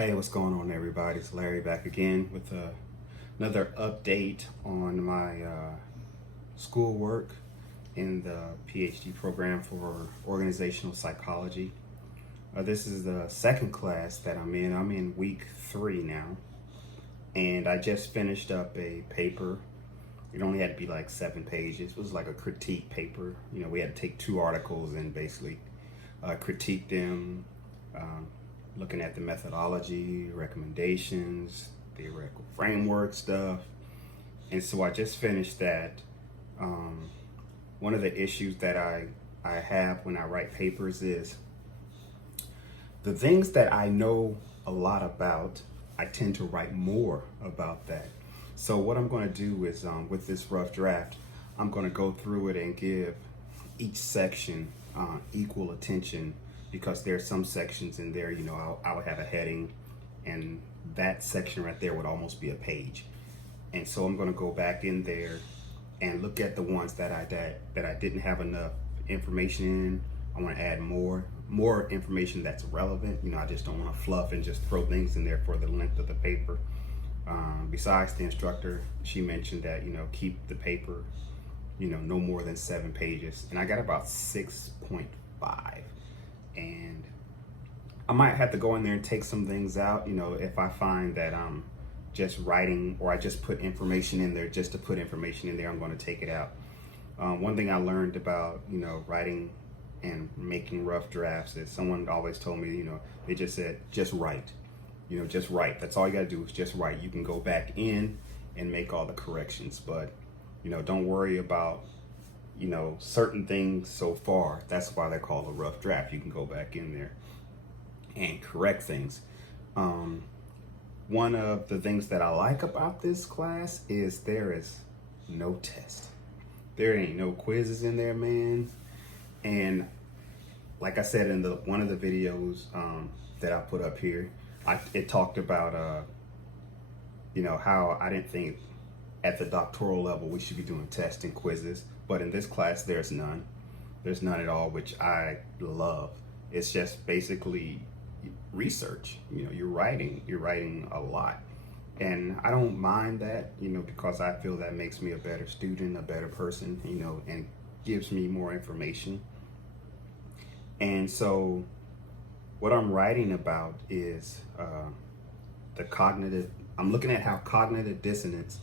Hey, what's going on, everybody? It's Larry back again with another update on my schoolwork in the PhD program for organizational psychology. This is the second class that I'm in. I'm in week 3 now, and I just finished up a paper. It only had to be like 7 pages. It was like a critique paper. We had to take 2 articles and basically critique them. Looking at the methodology, recommendations, theoretical framework stuff. And so I just finished that. One of the issues that I have when I write papers is the things that I know a lot about, I tend to write more about that. So what I'm going to do is with this rough draft, I'm going to go through it and give each section equal attention, because there's some sections in there, I would have a heading, and that section right there would almost be a page. And so I'm going to go back in there and look at the ones that I didn't have enough information in. I want to add more information that's relevant. I just don't want to fluff and just throw things in there for the length of the paper. Besides, the instructor, she mentioned that, keep the paper, no more than 7 pages. And I got about 6.5. And I might have to go in there and take some things out, if I find that I'm just writing, or I just put information in there just to put information in there, I'm going to take it out. One thing I learned about, writing and making rough drafts is someone always told me, they just said, just write, just write. That's all you got to do is just write. You can go back in and make all the corrections, but, don't worry about certain things so far. That's why they're called a rough draft. You can go back in there and correct things. One of the things that I like about this class is there is no test. There ain't no quizzes in there, man. And like I said in one of the videos that I put up here, it talked about how I didn't think at the doctoral level we should be doing tests and quizzes. But in this class, there's none. There's none at all, which I love. It's just basically research. You're writing a lot. And I don't mind that, because I feel that makes me a better student, a better person, and gives me more information. And so what I'm writing about is I'm looking at how cognitive dissonance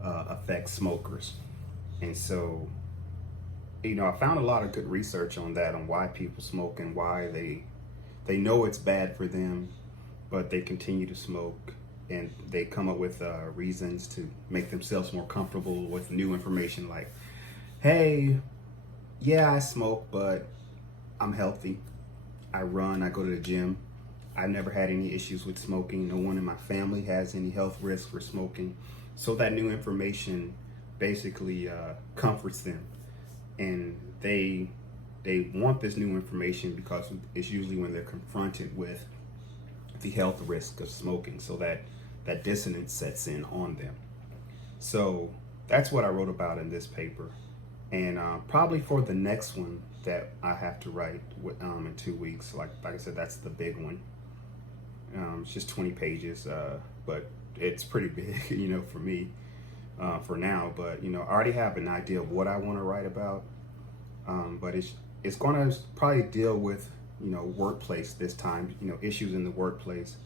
affects smokers. And so, I found a lot of good research on that, on why people smoke and why they know it's bad for them, but they continue to smoke, and they come up with reasons to make themselves more comfortable with new information like, hey, yeah, I smoke, but I'm healthy. I run, I go to the gym. I've never had any issues with smoking. No one in my family has any health risks for smoking. So that new information basically comforts them, and they want this new information because it's usually when they're confronted with the health risk of smoking, so that dissonance sets in on them. So that's what I wrote about in this paper, and probably for the next one that I have to write in 2 weeks, like I said, that's the big one. It's just 20 pages, but it's pretty big, for me. For now, but I already have an idea of what I want to write about, but it's going to probably deal with workplace this time, issues in the workplace,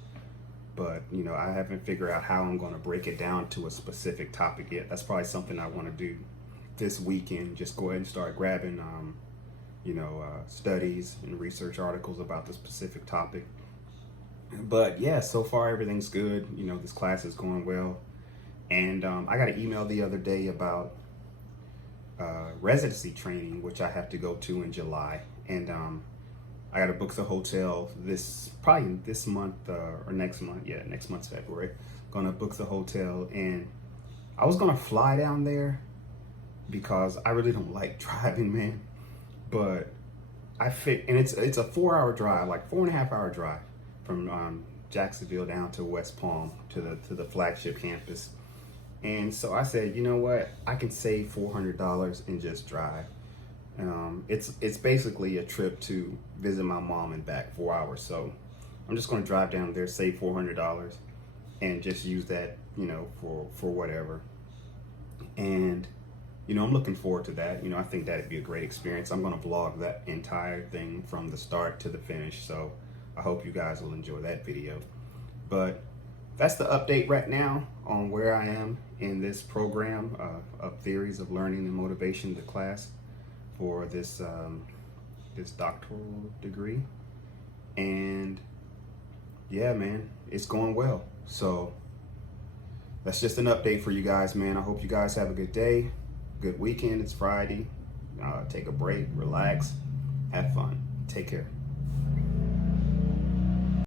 but I haven't figured out how I'm going to break it down to a specific topic yet. That's probably something I want to do this weekend. Just go ahead and start grabbing studies and research articles about the specific topic. But yeah, so far everything's good. This class is going well. And I got an email the other day about residency training, which I have to go to in July. And I got to book the hotel probably this month or next month. Yeah, next month's February. Gonna book the hotel, and I was gonna fly down there because I really don't like driving, man. But and it's a 4-hour drive, like 4.5-hour drive from Jacksonville down to West Palm to the flagship campus. And so I said, you know what, I can save $400 and just drive. It's basically a trip to visit my mom and back, 4 hours. So I'm just going to drive down there, save $400, and just use that, you know, for whatever. And you know, I'm looking forward to that. You know, I think that'd be a great experience. I'm going to vlog that entire thing from the start to the finish. So I hope you guys will enjoy that video. But that's the update right now on where I am in this program of Theories of Learning and Motivation, the class for this this doctoral degree. And yeah, man, it's going well. So that's just an update for you guys, man. I hope you guys have a good day, good weekend. It's Friday. Take a break, relax, have fun. Take care.